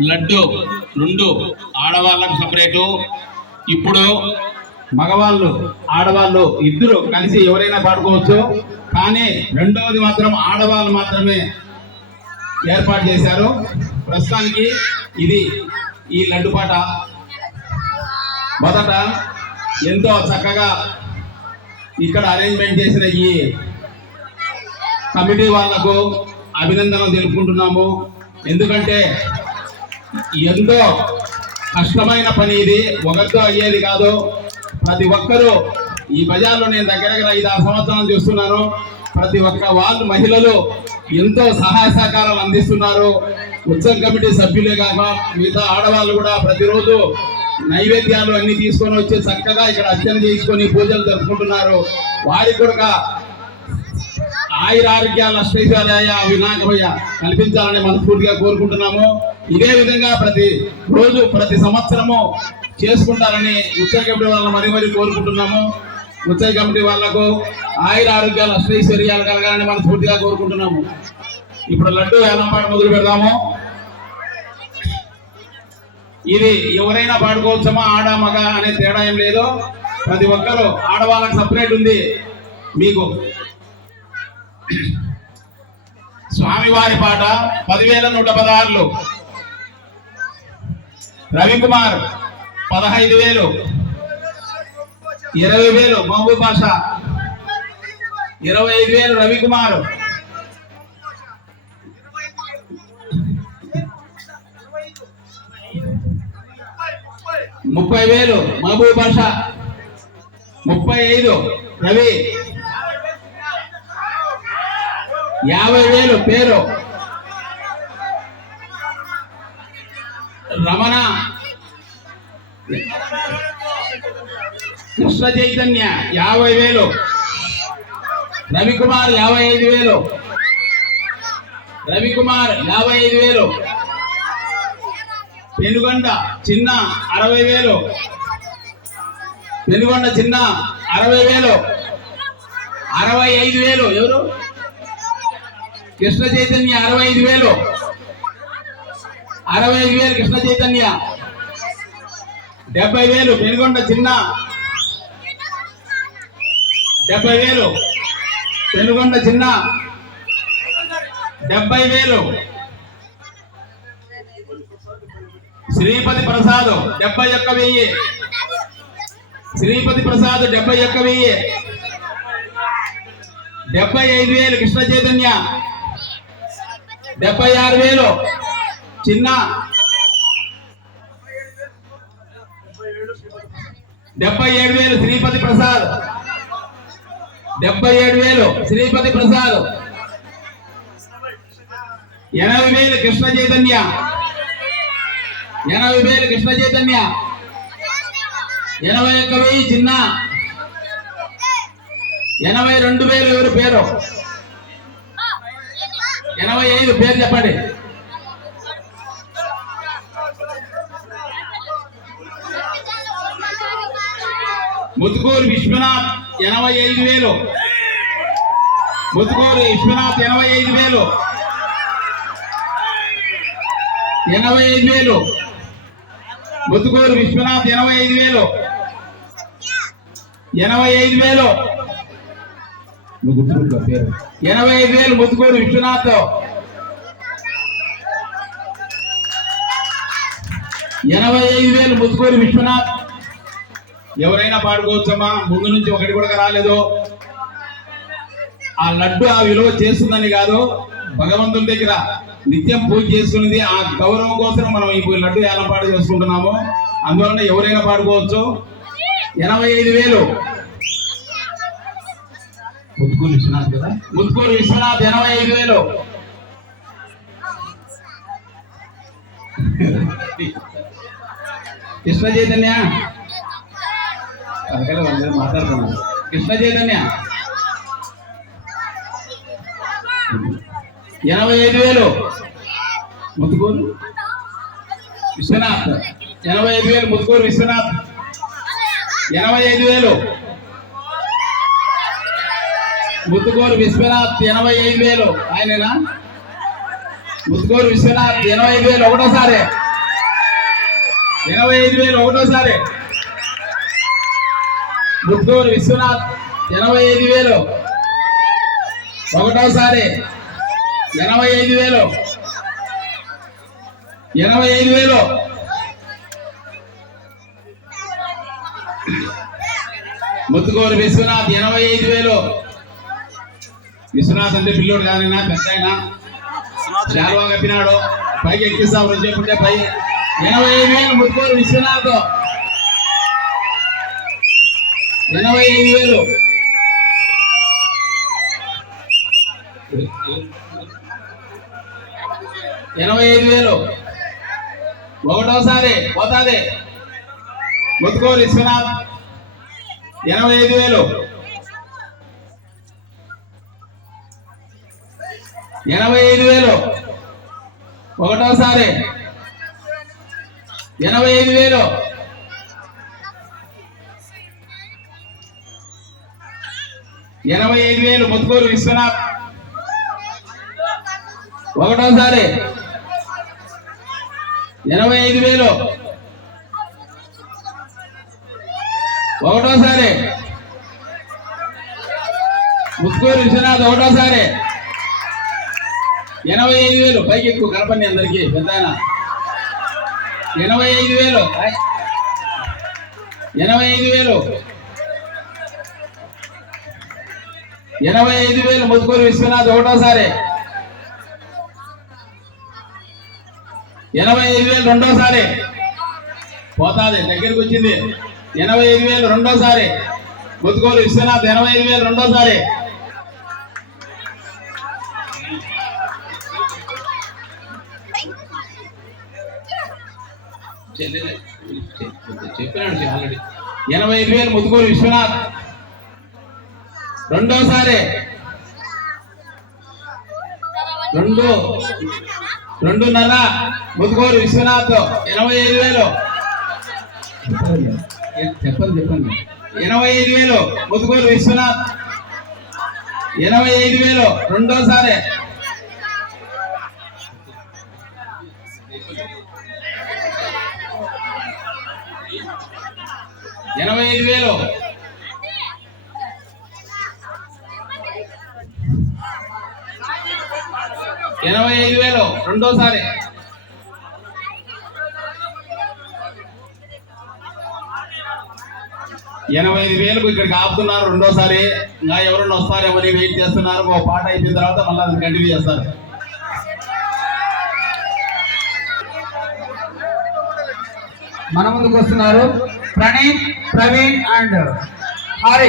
లడ్డు రెండు ఆడవాళ్ళకు సపరేటు. ఇప్పుడు మగవాళ్ళు ఆడవాళ్ళు ఇద్దరు కలిసి ఎవరైనా పాడుకోవచ్చు. కానీ రెండవది మాత్రం ఆడవాళ్ళు మాత్రమే ఏర్పాటు చేశారు. ప్రస్తుతానికి ఇది ఈ లడ్డు పాట. మొదట ఎంతో చక్కగా ఇక్కడ అరేంజ్మెంట్ చేసిన ఈ కమిటీ వాళ్ళకు అభినందనలు తెలుపుకుంటున్నాము. ఎందుకంటే ఎంతో కష్టమైన పని ఇది? ఒకరితో అయ్యేది కాదు. ప్రతి ఒక్కరూ ఈ బజార్లో నేను దగ్గర దగ్గర ఐదు ఆరు సంవత్సరాలు చూస్తున్నాను. ప్రతి ఒక్క వాళ్ళు మహిళలు ఎంతో సహాయ సహకారాలు అందిస్తున్నారు. ఉత్సవ కమిటీ సభ్యులే కాక మిగతా ఆడవాళ్ళు కూడా ప్రతిరోజు నైవేద్యాలు అన్ని తీసుకొని వచ్చి చక్కగా ఇక్కడ అర్చన చేసుకొని పూజలు జరుపుకుంటున్నారు. వారికి కూడా ఆయుర ఆరోగ్యాల అష్టైశ్వర్య వినాయకమయ్య కల్పించాలని మనస్ఫూర్తిగా కోరుకుంటున్నాము. ఇదే విధంగా ప్రతి రోజు ప్రతి సంవత్సరము చేసుకుంటారని ఉత్సవ కమిటీ వాళ్ళని మరీ మరీ కోరుకుంటున్నాము. ఉత్సవ కమిటీ వాళ్ళకు ఆయుర ఆరోగ్యాలు అష్టైశ్వర్యాలు కలగాలని మనస్ఫూర్తిగా కోరుకుంటున్నాము. ఇప్పుడు లడ్డు వేలంపాట మొదలు పెడదాము. ఇది ఎవరైనా పాడుకోవచ్చమా? ఆడ మగ అనే తేడా ఏం లేదు. ప్రతి ఒక్కరు ఆడవాళ్ళకి సపరేట్ ఉంది మీకు. స్వామివారి పాట పదివేల నూట పదహారులు. రవికుమార్ పదహైదు వేలు. ఇరవై వేలు మహబూబ్ బాషా ఇరవై ఐదు వేలు రవికుమార్. ముప్పై వేలు మహబూబ్ బాషా ముప్పై ఐదు రవి. యాభై వేలు పేరు. రమణ. కృష్ణ చైతన్య యాభై వేలు. రవికుమార్ యాభై ఐదు వేలు. రవికుమార్ యాభై ఐదు వేలు. పెనుగొండ చిన్న అరవై వేలు. పెనుగొండ చిన్న అరవై వేలు. అరవై ఐదు వేలు. ఎవరు? కృష్ణ చైతన్య అరవై ఐదు వేలు. అరవై ఐదు వేలు కృష్ణ చైతన్య. డెబ్బై వేలు పెనుగొండ చిన్న. డెబ్బై వేలు పెనుగొండ చిన్న. డెబ్బై వేలు శ్రీపతి ప్రసాద్ డెబ్బై ఒక్క వెయ్యి. శ్రీపతి ప్రసాద్ డెబ్బై ఒక్క వెయ్యి. డెబ్బై ఐదు వేలు కృష్ణ చైతన్య. డెబ్బై ఆరు వేలు చిన్న డెబ్బై ఏడు వేలు శ్రీపతి ప్రసాద్. డెబ్బై ఏడు వేలు శ్రీపతి ప్రసాద్. ఎనభై వేలు కృష్ణ చైతన్య. ఎనభై వేలు కృష్ణ చైతన్య. ఎనభై ఒక్క వెయ్యి చిన్న. ఎనభై రెండు వేలు ఎవరు పేరు? ఎనభై ఐదు పేరు చెప్పండి. ముతుకూరు విశ్వనాథ్ ఎనభై ఐదు వేలు. ముతుకూరు విశ్వనాథ్ ఎనభై ఐదు వేలు. ఎనభై ఐదు వేలు. ముతుకూరు విశ్వనాథ్ ఎనభై ఐదు వేలు. ఎనభై ఐదు వేలు. నువ్వు పేరు ఎనభై ఐదు వేలు ముతుకూరు విశ్వనాథ్. ఎనభై ఐదు వేలు ముతుకూరు విశ్వనాథ్. ఎవరైనా పాడుకోవచ్చమ్మా? ముందు నుంచి ఒకటి కూడా రాలేదు. ఆ లడ్డు ఆ విలువ చేస్తుందని కాదు భగవంతుని దగ్గర నిత్యం పూజ చేసుకునేది ఆ గౌరవం కోసం మనం ఈ లడ్డు ఏలంపాటు చేసుకుంటున్నాము. అందువలన ఎవరైనా పాడుకోవచ్చు. ఎనభై ఐదు వేలు. ముత్కూరు విశ్వనాథ్ కదా? ముత్కూరు విశ్వనాథ్ ఎనభై ఐదు వేలు. కృష్ణ చైతన్య పక్కన వాళ్ళందరూ కృష్ణ చైతన్య. ఎనభై ఐదు వేలు. ముత్తుకూరు. విశ్వనాథ్. ఎనభై ఐదు వేలు ముత్తుకూరు విశ్వనాథ్. ఎనభై ఐదు వేలు. ముత్తుకూరు విశ్వనాథ్ ఎనభై ఐదు వేలు. ఆయననా? ముత్తుకూరు విశ్వనాథ్ ఎనభై ఐదు వేలు. ఒకటోసారి. ఎనభై ఐదు వేలు ఒకటోసారి. ముత్తుకూరు విశ్వనాథ్ ఎనభై ఐదు వేలు. ఒకటోసారి ఎనభై ఐదు వేలు. ఎనభై ఐదు వేలు. ముత్తుకూరు విశ్వనాథ్ ఎనభై ఐదు వేలు. విశ్వనాథ్ అంటే పిల్లోడు కానీ పెద్ద అయినా చాలా కప్పినాడు పైకి ఎక్కిస్తాం చెప్పుంటే పై. ఎనభై ఐదు వేలు ముత్తుకూరు విశ్వనాథ్. ఎనభై ఐదు వేలు. ఎనభై ఐదు వేలు. ఒకటోసారి పోతాది. ముత్తుకూరు విశ్వనాథ్. ఎనభై ఐదు వేలు. ఎనభై ఐదు వేలు. ఒకటోసారి. ఎనభై ఐదు వేలు. ఎనభై ఐదు వేలు ముత్తుకూరు విశ్వనాథ్. ఒకటోసారి. ఎనభై ఐదు వేలు. ఒకటోసారి. ముత్తుకూరు విశ్వనాథ్ ఒకటోసారి. ఎనభై ఐదు వేలు. పైకి ఎక్కువ కనపండి అందరికి పెద్ద ఎనభై ఐదు వేలు. ఎనభై ఐదు వేలు. ఎనభై ఐదు వేలు ముత్తుకూరు విశ్వనాథ్ ఒకటోసారి. ఎనభై ఐదు వేలు రెండోసారి. పోతాది దగ్గరికి వచ్చింది. ఎనభై ఐదు వేలు రెండోసారి. ముత్తుకూరు విశ్వనాథ్ ఎనభై ఐదు వేలు రెండోసారి. చెప్పినాడు ఆల్రెడీ ఎనభై ఐదు వేలు ముత్తుకూరు విశ్వనాథ్ రెండోసారి. రెండు. రెండున్నర. ముదుగోరు విశ్వనాథ్ ఎనభై ఐదు వేలు చెప్పండి చెప్పండి. ఎనభై ఐదు వేలు ముదుగోరు విశ్వనాథ్. ఎనభై ఐదు వేలు రెండోసారి. ఎనభై ఐదు వేలు ఎనభై ఐదు వేలు. రెండోసారి. ఎనభై ఐదు వేలకు ఇక్కడికి ఆపుతున్నారు. రెండోసారి. ఇంకా ఎవరన్నా వస్తారేమని వెయిట్ చేస్తున్నారు. ఓ పాట అయిపోయిన తర్వాత మళ్ళీ అది కంటిన్యూ చేస్తారు. మన ముందుకు వస్తున్నారు ప్రణీత్ ప్రవీణ్ అండ్ హారీ